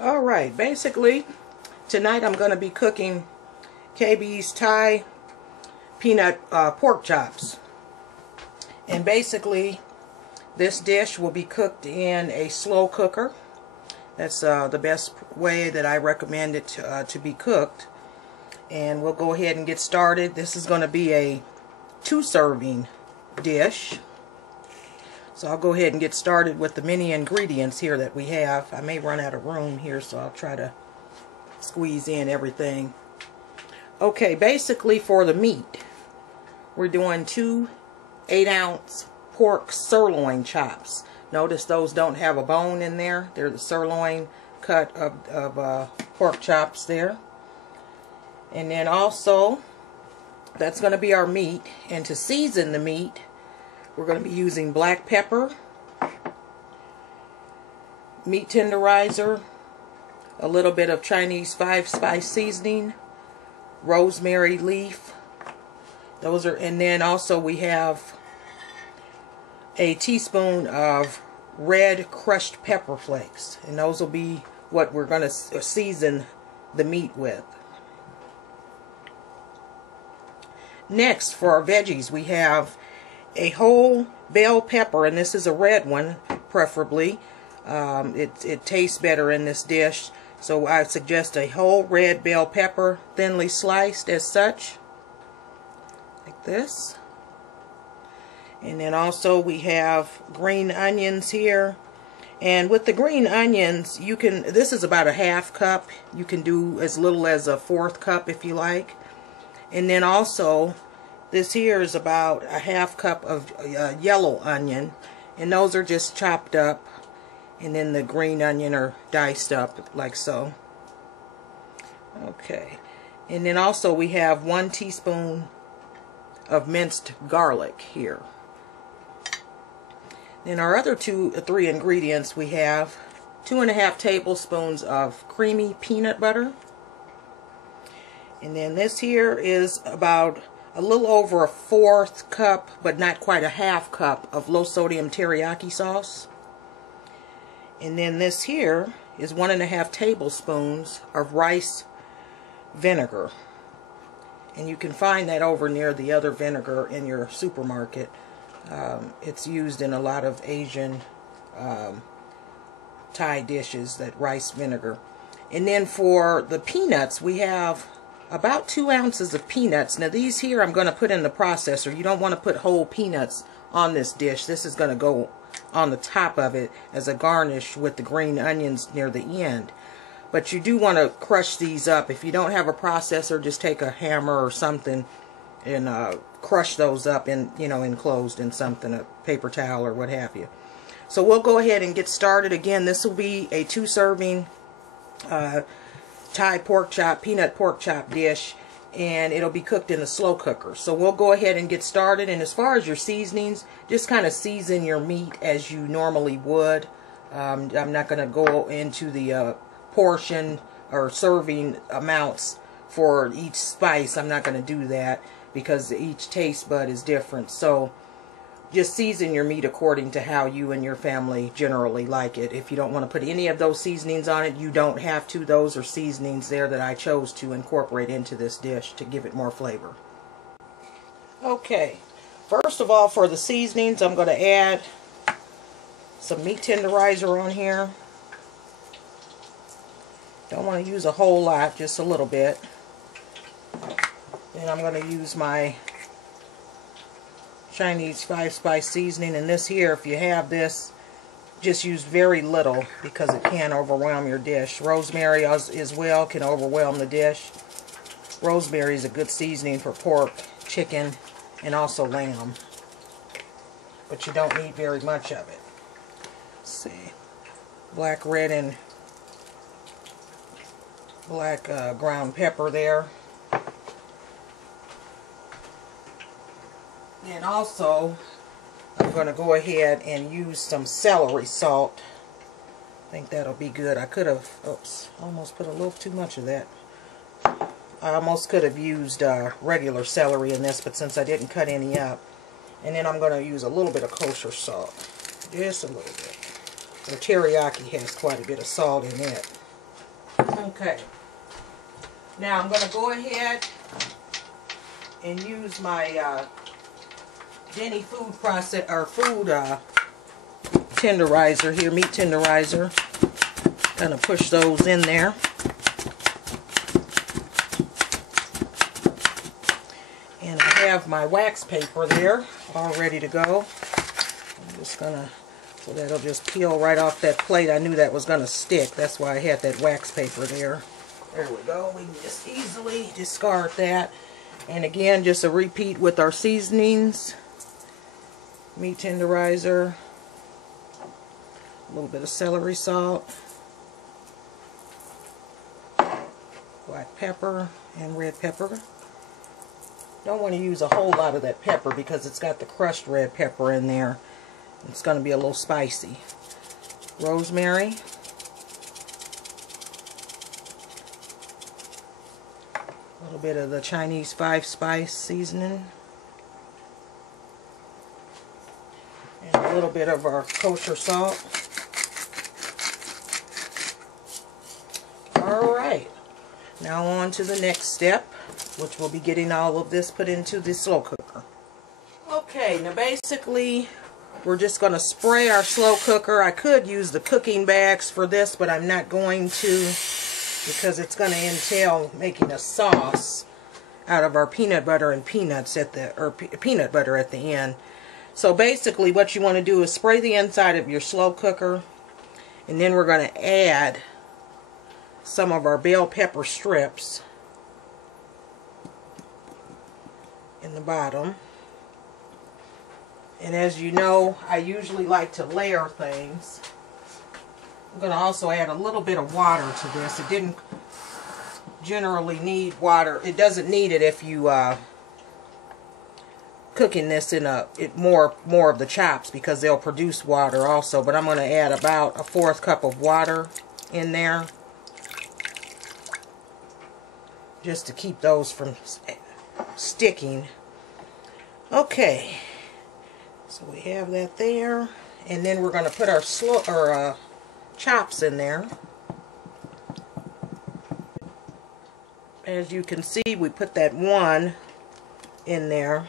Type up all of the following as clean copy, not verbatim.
Alright, basically tonight I'm going to be cooking KB's Thai peanut pork chops. And basically this dish will be cooked in a slow cooker. That's the best way that I recommend it to be cooked. And we'll go ahead and get started. This is going to be a 2-serving dish. So I'll go ahead and get started with the many ingredients here that we have. I may run out of room here, so I'll try to squeeze in everything. Okay, basically for the meat, we're doing 2 8-ounce pork sirloin chops. Notice those don't have a bone in there. They're the sirloin cut of pork chops there. And then also, that's going to be our meat. And to season the meat, we're going to be using black pepper, meat tenderizer, a little bit of Chinese 5-spice seasoning, rosemary leaf. Those are, and then also we have a teaspoon of red crushed pepper flakes, and those will be what we're going to season the meat with. Next, for our veggies, we have a whole bell pepper, and this is a red one, preferably. It tastes better in this dish, so I suggest a whole red bell pepper, thinly sliced as such, like this. And then also we have green onions here, and with the green onions, you can, this is about a 1/2 cup. You can do as little as a 1/4 cup if you like. And then also, this here is about a 1/2 cup of yellow onion, and those are just chopped up, and then the green onion are diced up like so. Okay, and then also we have 1 teaspoon of minced garlic here. Then our other 3 ingredients, we have 2½ tablespoons of creamy peanut butter. And then this here is about a little over a 1/4 cup, but not quite a 1/2 cup of low sodium teriyaki sauce. And then this here is 1½ tablespoons of rice vinegar. And you can find that over near the other vinegar in your supermarket. It's used in a lot of Asian Thai dishes, that rice vinegar. And then for the peanuts, we have about 2 ounces of peanuts. Now these here I'm going to put in the processor. You don't want to put whole peanuts on this dish. This is going to go on the top of it as a garnish with the green onions near the end. But you do want to crush these up. If you don't have a processor, just take a hammer or something and crush those up in, enclosed in something, a paper towel or what have you. So we'll go ahead and get started. Again, this will be a 2-serving Thai pork chop, peanut pork chop dish, and it'll be cooked in a slow cooker. So we'll go ahead and get started. And as far as your seasonings, just kind of season your meat as you normally would. I'm not going to go into the portion or serving amounts for each spice. I'm not going to do that because each taste bud is different. So just season your meat according to how you and your family generally like it. If you don't want to put any of those seasonings on it, you don't have to. Those are seasonings there that I chose to incorporate into this dish to give it more flavor. Okay, first of all, for the seasonings, I'm going to add some meat tenderizer on here. Don't want to use a whole lot, just a little bit. Then I'm going to use my Chinese 5-spice seasoning, and this here, if you have this, just use very little because it can overwhelm your dish. Rosemary as well can overwhelm the dish. Rosemary is a good seasoning for pork, chicken, and also lamb, but you don't need very much of it. Let's see, black, red, and black ground pepper there. And also, I'm going to go ahead and use some celery salt. I think that'll be good. I could have, oops, almost put a little too much of that. I almost could have used regular celery in this, but since I didn't cut any up. And then I'm going to use a little bit of kosher salt. Just a little bit. The teriyaki has quite a bit of salt in it. Okay. Now I'm going to go ahead and use my Denny food tenderizer here, meat tenderizer. Kind of push those in there. And I have my wax paper there all ready to go. I'm just gonna, so that'll just peel right off that plate. I knew that was gonna stick. That's why I had that wax paper there. There we go. We can just easily discard that. And again, just a repeat with our seasonings. Meat tenderizer. A little bit of celery salt. Black pepper and red pepper. Don't want to use a whole lot of that pepper because it's got the crushed red pepper in there. It's going to be a little spicy. Rosemary. A little bit of the Chinese 5-spice seasoning. And a little bit of our kosher salt. Alright. Now on to the next step, which will be getting all of this put into the slow cooker. Okay, now basically we're just going to spray our slow cooker. I could use the cooking bags for this, but I'm not going to because it's going to entail making a sauce out of our peanut butter and peanuts at the, or peanut butter at the end. So basically what you want to do is spray the inside of your slow cooker, and then we're going to add some of our bell pepper strips in the bottom. And as you know, I usually like to layer things. I'm going to also add a little bit of water to this. It didn't generally need water. It doesn't need it if you cooking this in more of the chops, because they'll produce water also. But I'm going to add about a 1/4 cup of water in there, just to keep those from sticking. Okay, so we have that there, and then we're going to put our chops in there. As you can see, we put that one in there.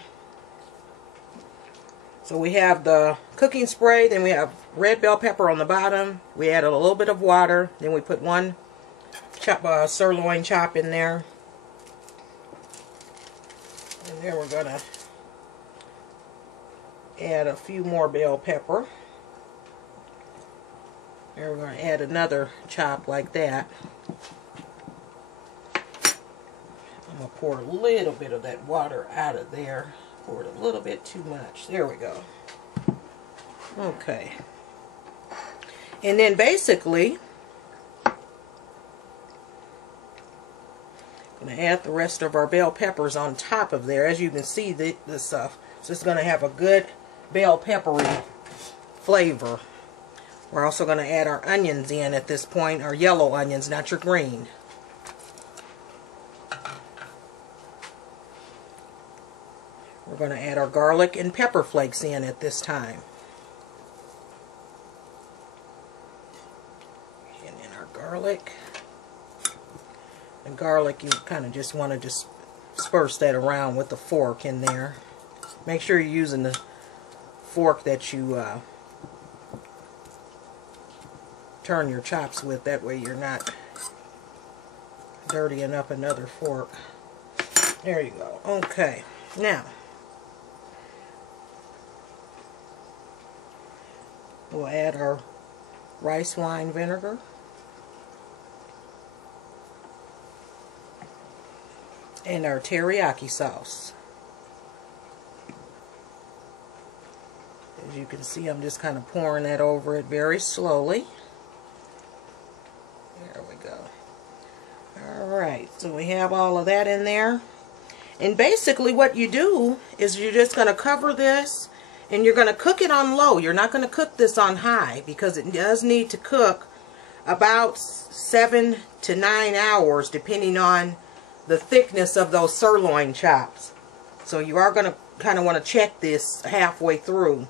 So we have the cooking spray, then we have red bell pepper on the bottom. We add a little bit of water, then we put one sirloin chop in there. And then we're going to add a few more bell pepper. And we're going to add another chop like that. I'm going to pour a little bit of that water out of there. Poured a little bit too much. There we go. Okay. And then basically, I'm going to add the rest of our bell peppers on top of there. As you can see, this stuff is just going to have a good bell peppery flavor. We're also going to add our onions in at this point, our yellow onions, not your green. We're going to add our garlic and pepper flakes in at this time. And then our garlic. And garlic, you kind of just want to just disperse that around with the fork in there. Make sure you're using the fork that you turn your chops with. That way you're not dirtying up another fork. There you go. Okay. Now, we'll add our rice wine vinegar. And our teriyaki sauce. As you can see, I'm just kind of pouring that over it very slowly. There we go. Alright, so we have all of that in there. And basically what you do is you're just going to cover this, and you're going to cook it on low. You're not going to cook this on high, because it does need to cook about 7 to 9 hours depending on the thickness of those sirloin chops. So you are going to kind of want to check this halfway through.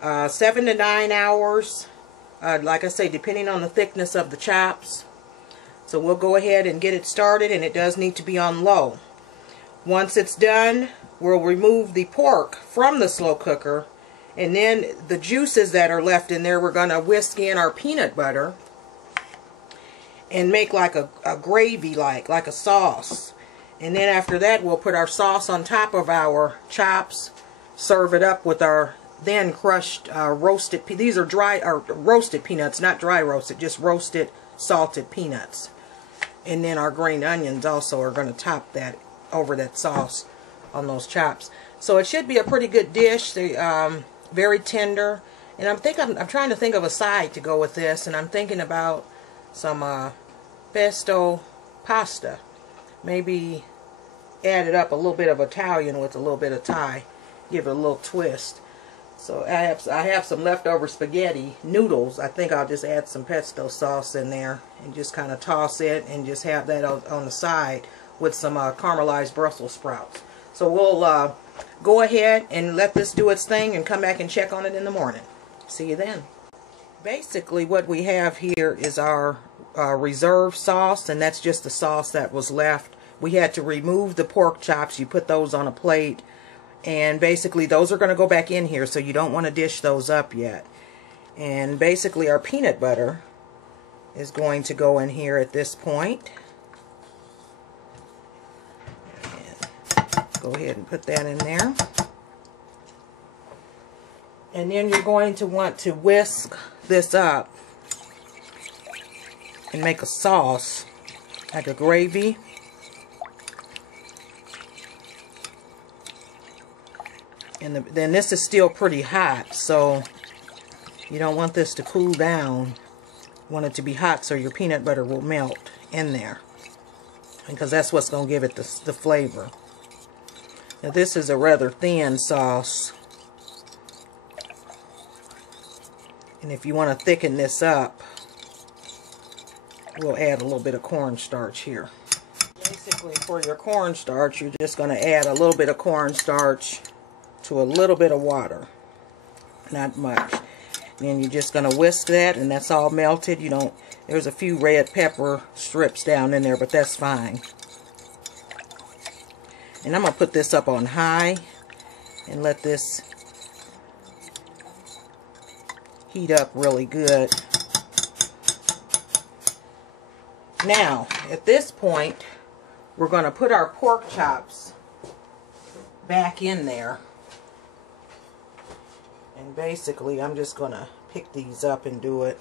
7 to 9 hours, like I say, depending on the thickness of the chops. So we'll go ahead and get it started, and it does need to be on low. Once it's done, we'll remove the pork from the slow cooker, and then the juices that are left in there, we're going to whisk in our peanut butter and make like a gravy, like a sauce. And then after that, we'll put our sauce on top of our chops, serve it up with our then crushed roasted, these are dry or roasted peanuts, not dry roasted, just roasted salted peanuts. And then our green onions also are going to top that over that sauce on those chops. So it should be a pretty good dish. They very tender. And I'm trying to think of a side to go with this, and I'm thinking about some pesto pasta. Maybe add it up a little bit of Italian with a little bit of Thai. Give it a little twist. So I have some leftover spaghetti noodles. I think I'll just add some pesto sauce in there and just kind of toss it and just have that on the side with some caramelized Brussels sprouts. So we'll go ahead and let this do its thing and come back and check on it in the morning. See you then. Basically what we have here is our reserve sauce, and that's just the sauce that was left. We had to remove the pork chops. You put those on a plate, and basically those are going to go back in here, so you don't want to dish those up yet. And basically our peanut butter is going to go in here at this point. And go ahead and put that in there. And then you're going to want to whisk this up and make a sauce, like a gravy. And then this is still pretty hot, so you don't want this to cool down. You want it to be hot so your peanut butter will melt in there, because that's what's going to give it the flavor. Now this is a rather thin sauce, and if you want to thicken this up, we'll add a little bit of cornstarch here. Basically for your cornstarch, you're just going to add a little bit of cornstarch to a little bit of water, not much. And then you're just going to whisk that, and that's all melted. You don't, there's a few red pepper strips down in there, but that's fine. And I'm going to put this up on high and let this heat up really good. Now, at this point, we're going to put our pork chops back in there. And basically, I'm just going to pick these up and do it.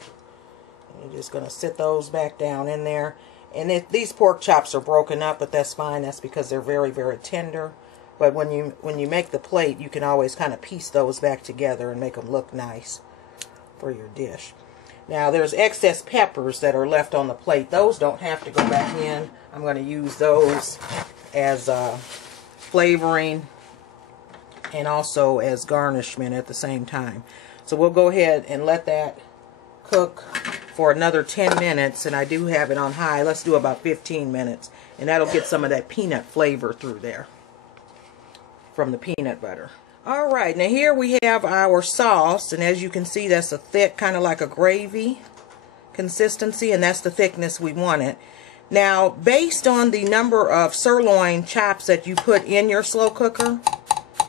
And you're just going to sit those back down in there. And these pork chops are broken up, but that's fine. That's because they're very, very tender. But when you make the plate, you can always kind of piece those back together and make them look nice for your dish. Now, there's excess peppers that are left on the plate. Those don't have to go back in. I'm going to use those as flavoring and also as garnishment at the same time. So we'll go ahead and let that cook for another 10 minutes, and I do have it on high. Let's do about 15 minutes, and that'll get some of that peanut flavor through there from the peanut butter. Alright, now here we have our sauce, and as you can see, that's a thick, kind of like a gravy consistency, and that's the thickness we want it. Now, based on the number of sirloin chops that you put in your slow cooker,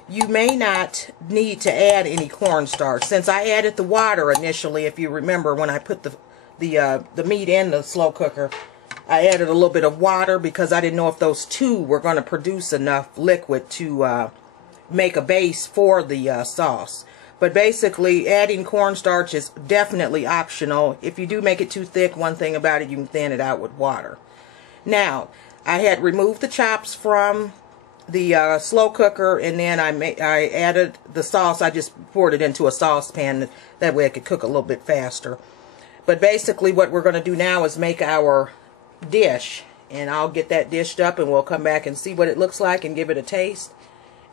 you may not need to add any cornstarch. Since I added the water initially, if you remember, when I put the meat in the slow cooker, I added a little bit of water because I didn't know if those two were going to produce enough liquid to make a base for the sauce. But basically, adding cornstarch is definitely optional. If you do make it too thick, one thing about it, you can thin it out with water. Now, I had removed the chops from the slow cooker, and then I added the sauce. I just poured it into a saucepan. That way I could cook a little bit faster. But basically what we're going to do now is make our dish. And I'll get that dished up, and we'll come back and see what it looks like and give it a taste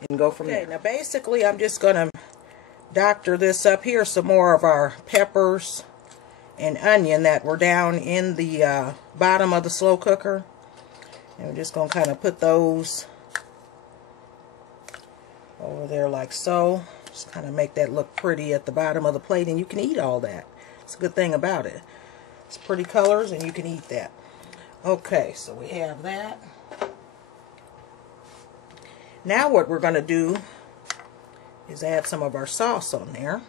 and go from there. Now basically I'm just going to doctor this up. Here some more of our peppers and onion that were down in the bottom of the slow cooker. And we're just going to kind of put those over there like so. Just kind of make that look pretty at the bottom of the plate, and you can eat all that. It's a good thing about it. It's pretty colors, and you can eat that. Okay, so we have that. Now what we're going to do is add some of our sauce on there.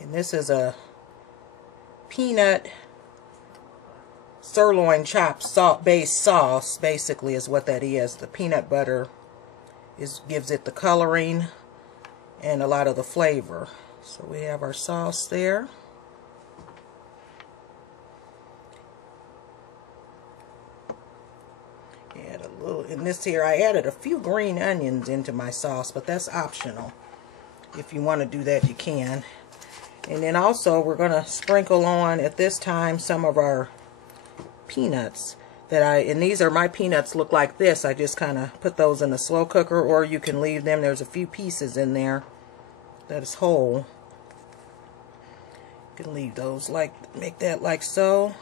And this is a peanut sirloin chopped salt-based sauce, basically is what that is. The peanut butter gives it the coloring and a lot of the flavor. So we have our sauce there. Add a little, in this here I added a few green onions into my sauce, but that's optional. If you want to do that, you can. And then also we're going to sprinkle on at this time some of our peanuts and these are my peanuts, look like this. I just kind of put those in the slow cooker, or you can leave them. There's a few pieces in there that is whole. You can leave those make that like so.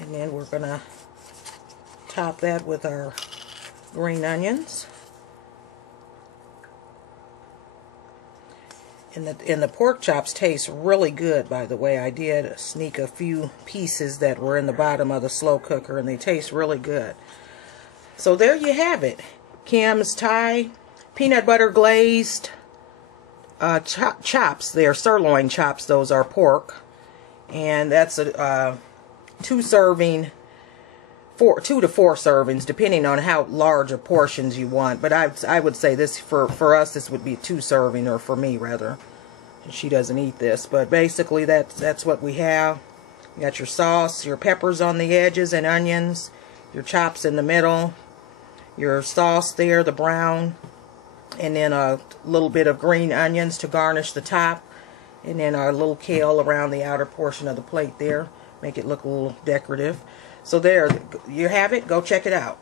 And then we're going to top that with our green onions. And the pork chops taste really good, by the way. I did sneak a few pieces that were in the bottom of the slow cooker, and they taste really good. So there you have it. Kim's Thai peanut butter glazed chops. They are sirloin chops. Those are pork. And that's a 2 to 4 servings, depending on how large of portions you want. But I would say this for us, this would be 2 serving, or for me rather. She doesn't eat this, but basically that's what we have. You got your sauce, your peppers on the edges and onions, your chops in the middle, your sauce there, the brown, and then a little bit of green onions to garnish the top, and then our little kale around the outer portion of the plate there. Make it look a little decorative. So there you have it. Go check it out.